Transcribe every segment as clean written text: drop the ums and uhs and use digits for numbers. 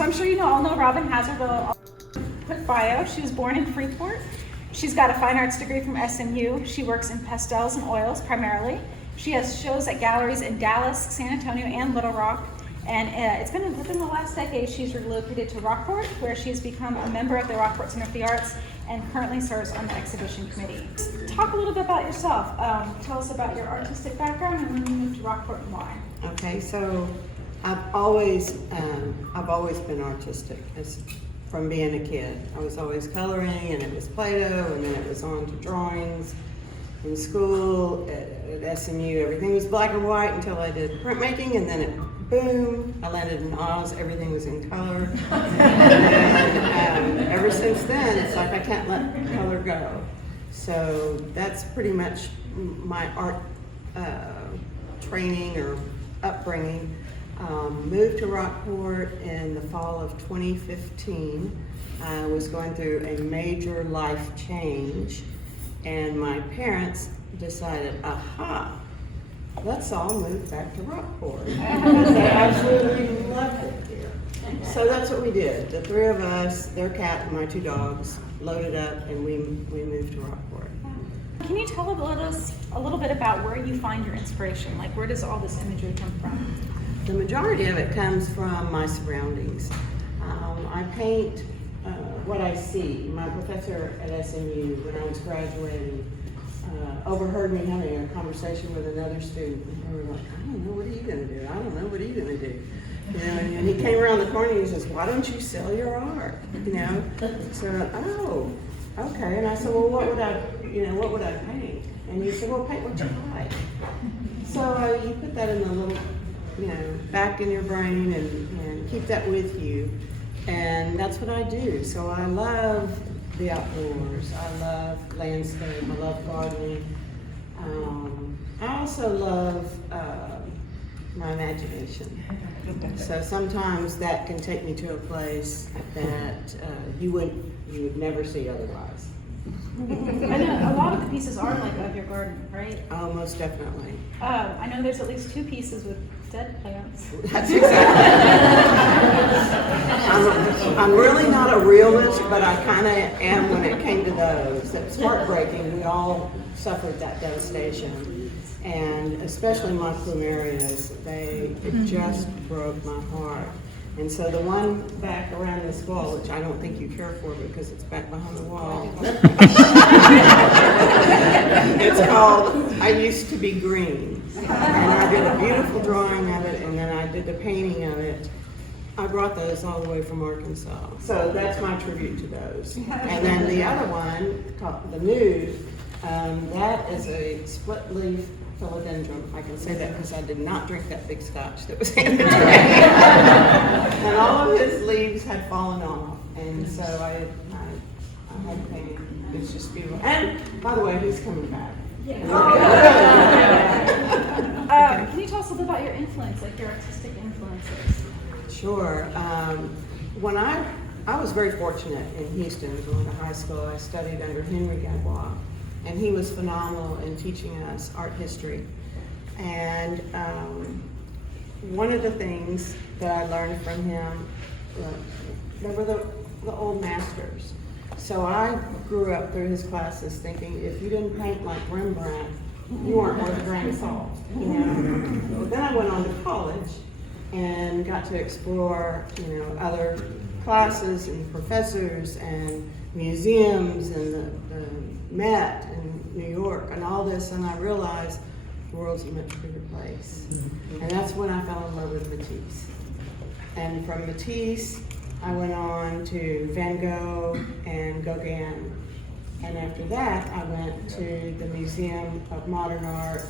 So I'm sure you all know Robin Hazardville. Quick bio, she was born in Freeport. She's got a fine arts degree from SMU. She works in pastels and oils primarily. She has shows at galleries in Dallas, San Antonio, and Little Rock. And it's been within the last decade she's relocated to Rockport, where she's become a member of the Rockport Center for the Arts and currently serves on the exhibition committee. Talk a little bit about yourself. Tell us about your artistic background and when you moved to Rockport and why. Okay, so I've always been artistic. From being a kid, I was always coloring, and it was Play-Doh, and then it was on to drawings. In school, at SMU, everything was black and white until I did printmaking, and then boom, I landed in Oz, everything was in color. And ever since then, it's like I can't let color go. So that's pretty much my art training or upbringing. Moved to Rockport in the fall of 2015. I was going through a major life change, and my parents decided, aha, let's all move back to Rockport. Because they absolutely loved it here. So that's what we did. The three of us, their cat and my two dogs, loaded up, and we moved to Rockport. Can you tell us a little bit about where you find your inspiration? Like, where does all this imagery come from? The majority of it comes from my surroundings. I paint what I see. My professor at SMU, when I was graduating, overheard me having a conversation with another student, and they were like, I don't know, what are you going to do? I don't know, what are you going to do? You know, and he came around the corner and he says, why don't you sell your art? You know, so, oh, okay. And I said, well, what would I paint? And he said, well, paint what you like. So you put that in the little, back in your brain and keep that with you. And that's what I do. So I love the outdoors. I love landscape. I love gardening. I also love my imagination. So sometimes that can take me to a place that you would never see otherwise. I know a lot of the pieces are like of your garden, right? Oh, most definitely. I know there's at least 2 pieces with dead plants. That's exactly. I'm really not a realist, but I kind of am when it came to those. It was heartbreaking. We all suffered that devastation, and especially my plumerias. It just broke my heart. And so the one back around this wall, which I don't think you care for because it's back behind the wall, it's called I Used to Be Green. And I did a beautiful drawing of it, and then I did the painting of it. I brought those all the way from Arkansas. So that's my tribute to those. And then the other one, called the Nude, that is a split leaf philodendron. I can say that because I did not drink that big scotch that was handed to me. And all of his leaves had fallen off. And so I had painted. It's just beautiful. And by the way, he's coming back. Yeah. Can you tell us a little about your influence, like your artistic influences? Sure. When I was very fortunate in Houston going to high school. I studied under Henry Gadbois, and he was phenomenal in teaching us art history. And one of the things that I learned from him, they were the old masters. So I grew up through his classes thinking if you didn't paint like Rembrandt, you weren't worth a grain of salt. Well, then I went on to college and got to explore, other classes and professors and museums and the Met in New York and all this, and I realized the world's a much bigger place. And that's when I fell in love with Matisse. And from Matisse, I went on to Van Gogh and Gauguin. And after that, I went to the Museum of Modern Art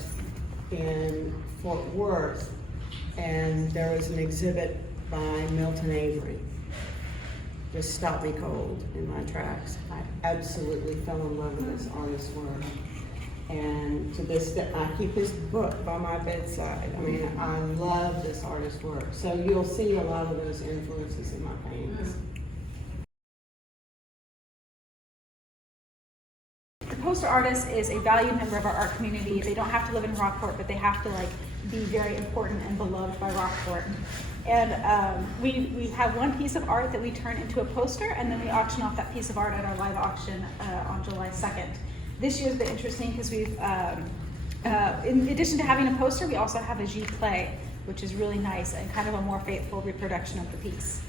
in Fort Worth, and there was an exhibit by Milton Avery. Just stopped me cold in my tracks. I absolutely fell in love with this artist's work. And to this day, I keep his book by my bedside. I mean, I love this artist's work. So you'll see a lot of those influences in my paintings. The poster artist is a valued member of our art community. They don't have to live in Rockport, but they have to be very important and beloved by Rockport. And we have one piece of art that we turn into a poster, and then we auction off that piece of art at our live auction on July 2nd. This year's been interesting because we've, in addition to having a poster, we also have a giclée, which is really nice and kind of a more faithful reproduction of the piece.